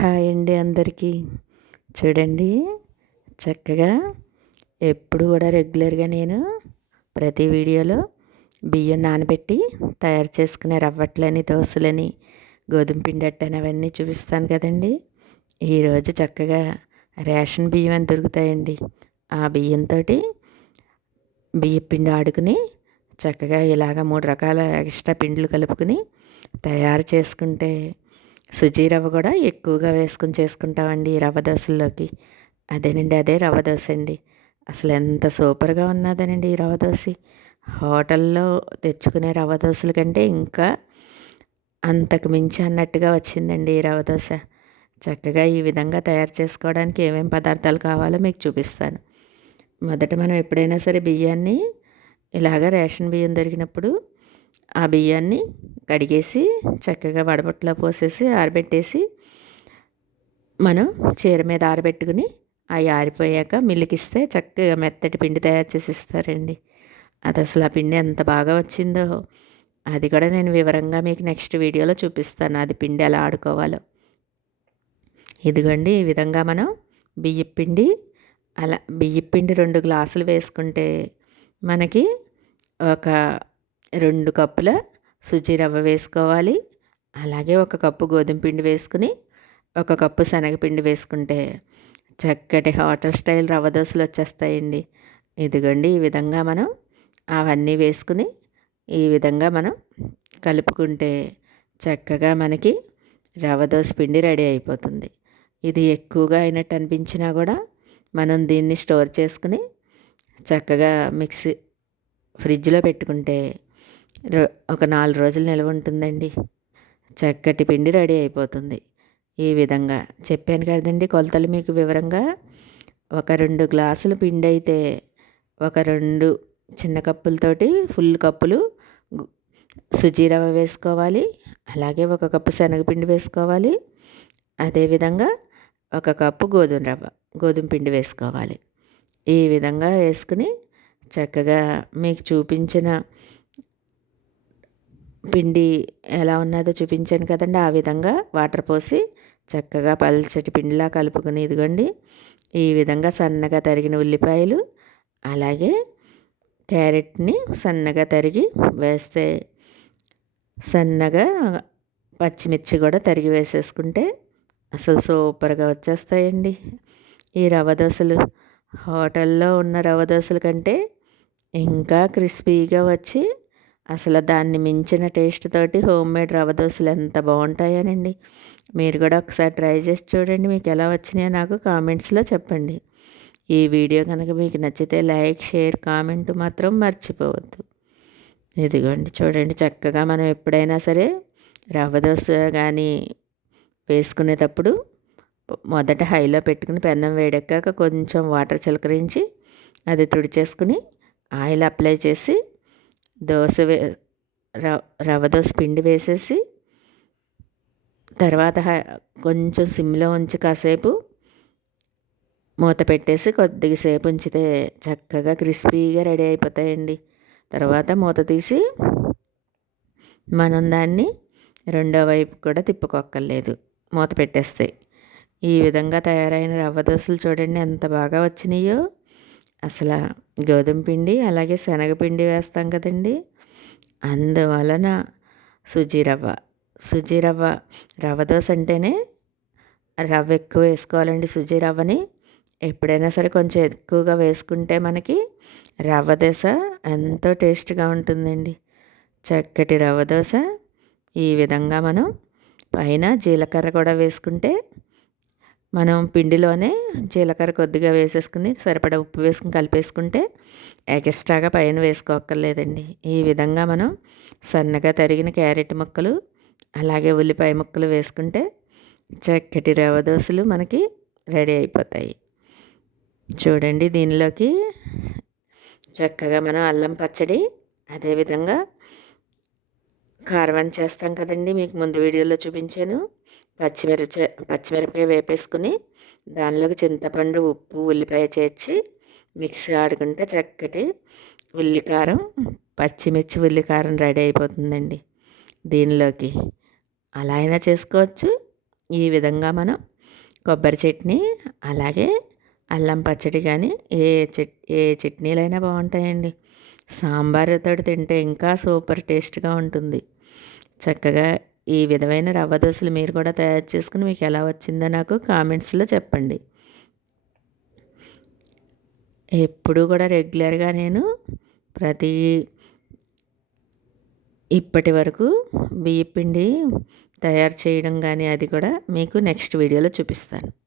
Hi అండి అందరికీ. చూడండి చక్కగా ఎప్పుడు కూడా రెగ్యులర్గా నేను ప్రతి వీడియోలో బియ్యం నానబెట్టి తయారు చేసుకునే రవ్వట్లని దోశలని గోధుమ పిండి అట్టని అవన్నీ చూపిస్తాను కదండి. ఈరోజు చక్కగా రేషన్ బియ్యం అని దొరుకుతాయండి. ఆ బియ్యంతో బియ్య పిండి ఆడుకుని చక్కగా ఇలాగ మూడు రకాల ఎక్స్ట్రా పిండ్లు కలుపుకుని తయారు చేసుకుంటే సుజీ రవ్వ కూడా ఎక్కువగా వేసుకుని చేసుకుంటామండి రవ్వ దోశల్లోకి. అదేనండి అదే రవ్వ దోశ అండి అసలు ఎంత సూపర్గా ఉన్నదనండి ఈ రవ్వ దోశ. హోటల్లో తెచ్చుకునే రవ్వ దోశల కంటే ఇంకా అంతకు మించి అన్నట్టుగా వచ్చిందండి ఈ రవ్వ దోశ. చక్కగా ఈ విధంగా తయారు చేసుకోవడానికి ఏమేమి పదార్థాలు కావాలో మీకు చూపిస్తాను. మొదట మనం ఎప్పుడైనా సరే బియ్యాన్ని ఇలాగ రేషన్ బియ్యం దొరికినప్పుడు ఆ బియ్యాన్ని కడిగేసి చక్కగా వడబొట్లో పోసేసి ఆరబెట్టేసి మనం చీర మీద ఆరబెట్టుకుని అవి ఆరిపోయాక మిల్లికిస్తే చక్కగా మెత్తటి పిండి తయారు చేసి ఇస్తారండి అది అసలు ఆ పిండి ఎంత బాగా వచ్చిందో. అది కూడా నేను వివరంగా మీకు నెక్స్ట్ వీడియోలో చూపిస్తాను అది పిండి ఎలా ఆడుకోవాలో. ఇదిగోండి ఈ విధంగా మనం బియ్యపిండి అలా బియ్యపిండి రెండు గ్లాసులు వేసుకుంటే మనకి ఒక రెండు కప్పుల సుజీ రవ్వ వేసుకోవాలి. అలాగే ఒక కప్పు గోధుమ పిండి వేసుకుని ఒక కప్పు శనగపిండి వేసుకుంటే చక్కటి హోటల్ స్టైల్ రవ్వ దోశలు వచ్చేస్తాయండి. ఇదిగోండి ఈ విధంగా మనం అవన్నీ వేసుకుని ఈ విధంగా మనం కలుపుకుంటే చక్కగా మనకి రవ్వ దోశ పిండి రెడీ అయిపోతుంది. ఇది ఎక్కువగా అయినట్టు అనిపించినా కూడా మనం దీన్ని స్టోర్ చేసుకుని చక్కగా మిక్సీ ఫ్రిడ్జ్లో పెట్టుకుంటే ఒక నాలుగు రోజులు నిల్వ ఉంటుందండి. చక్కటి పిండి రెడీ అయిపోతుంది. ఈ విధంగా చెప్పాను కదండి కొలతలు మీకు వివరంగా. ఒక రెండు గ్లాసులు పిండి అయితే ఒక రెండు చిన్న కప్పులతోటి ఫుల్ కప్పులు సుజీ రవ్వ వేసుకోవాలి. అలాగే ఒక కప్పు శనగపిండి వేసుకోవాలి. అదేవిధంగా ఒక కప్పు గోధుమ రవ్వ గోధుమ పిండి వేసుకోవాలి. ఈ విధంగా వేసుకుని చక్కగా మీకు చూపించిన పిండి ఎలా ఉన్నదో చూపించాను కదండి. ఆ విధంగా వాటర్ పోసి చక్కగా పల్చటి పిండిలా కలుపుకుని ఇదిగోండి. ఈ విధంగా సన్నగా తరిగిన ఉల్లిపాయలు అలాగే క్యారెట్ని సన్నగా తరిగి వేస్తే సన్నగా పచ్చిమిర్చి కూడా తరిగి వేసేసుకుంటే అసలు సూపర్గా వచ్చేస్తాయండి. ఈ రవ దోశలు హోటల్లో ఉన్న రవ దోశల కంటే ఇంకా క్రిస్పీగా వచ్చి అసలు దాన్ని మించిన టేస్ట్ తోటి హోమ్ మేడ్ రవ్వ దోశలు ఎంత బాగుంటాయనండి. మీరు కూడా ఒకసారి ట్రై చేసి చూడండి మీకు ఎలా వచ్చినాయో నాకు కామెంట్స్లో చెప్పండి. ఈ వీడియో కనుక మీకు నచ్చితే లైక్ షేర్ కామెంట్ మాత్రం మర్చిపోవద్దు. ఇదిగోండి చూడండి చక్కగా మనం ఎప్పుడైనా సరే రవ్వ దోశ కానీ వేసుకునేటప్పుడు మొదట హైలో పెట్టుకుని పెన్నం వేడెక్కాక కొంచెం వాటర్ చిలకరించి అది తుడిచేసుకుని ఆయిల్ అప్లై చేసి దోశ వే రవ్వ దోశ పిండి వేసేసి తర్వాత కొంచెం సిమ్లో ఉంచి కాసేపు మూత పెట్టేసి కొద్దిగా సేపు ఉంచితే చక్కగా క్రిస్పీగా రెడీ అయిపోతాయండి. తర్వాత మూత తీసి మనం దాన్ని రెండో వైపు కూడా తిప్పుకోక్కర్లేదు మూత పెట్టేస్తే. ఈ విధంగా తయారైన రవ్వ దోశలు చూడండి ఎంత బాగా వచ్చినాయో. అసలు గోధుమ పిండి అలాగే శనగపిండి వేస్తాం కదండి. అందువలన సుజీరవ్వ సుజీరవ్వ సుజీ రవ్వ రవ్వ దోశ అంటేనే రవ్వ ఎక్కువ వేసుకోవాలండి సుజీ రవ్వని ఎప్పుడైనా సరే కొంచెం ఎక్కువగా వేసుకుంటే మనకి రవ్వ దోశ ఎంతో టేస్ట్గా ఉంటుందండి. చక్కటి రవ్వ దోశ ఈ విధంగా మనం పైన జీలకర్ర కూడా వేసుకుంటే మనం పిండిలోనే జీలకర్ర కొద్దిగా వేసేసుకుని సరిపడా ఉప్పు వేసుకుని కలిపేసుకుంటే ఎక్స్ట్రాగా పైన వేసుకోక్కర్లేదండి. ఈ విధంగా మనం సన్నగా తరిగిన క్యారెట్ ముక్కలు అలాగే ఉల్లిపాయ ముక్కలు వేసుకుంటే చక్కటి రవ దోశలు మనకి రెడీ అయిపోతాయి. చూడండి దీనిలోకి చక్కగా మనం అల్లం పచ్చడి అదేవిధంగా కారం చేస్తాం కదండి మీకు ముందు వీడియోలో చూపించాను. పచ్చిమిరప పచ్చిమిరపకాయ వేపేసుకుని దానిలోకి చింతపండు ఉప్పు ఉల్లిపాయ చేర్చి మిక్సీ ఆడుకుంటే చక్కటి ఉల్లికారం పచ్చిమిర్చి ఉల్లికారం రెడీ అయిపోతుందండి దీనిలోకి. అలా అయినా చేసుకోవచ్చు. ఈ విధంగా మనం కొబ్బరి చట్నీ అలాగే అల్లం పచ్చడి కానీ ఏ చట్ ఏ చట్నీలైనా బాగుంటాయండి. సాంబార్ తోటి తింటే ఇంకా సూపర్ టేస్ట్గా ఉంటుంది. చక్కగా ఈ విధమైన రవ్వ దోశలు మీరు కూడా తయారు చేసుకుని మీకు ఎలా వచ్చిందో నాకు కామెంట్స్లో చెప్పండి. ఎప్పుడు కూడా రెగ్యులర్గా నేను ప్రతి ఇప్పటి వరకు బియ్యపిండి తయారు చేయడం కానీ అది కూడా మీకు నెక్స్ట్ వీడియోలో చూపిస్తాను.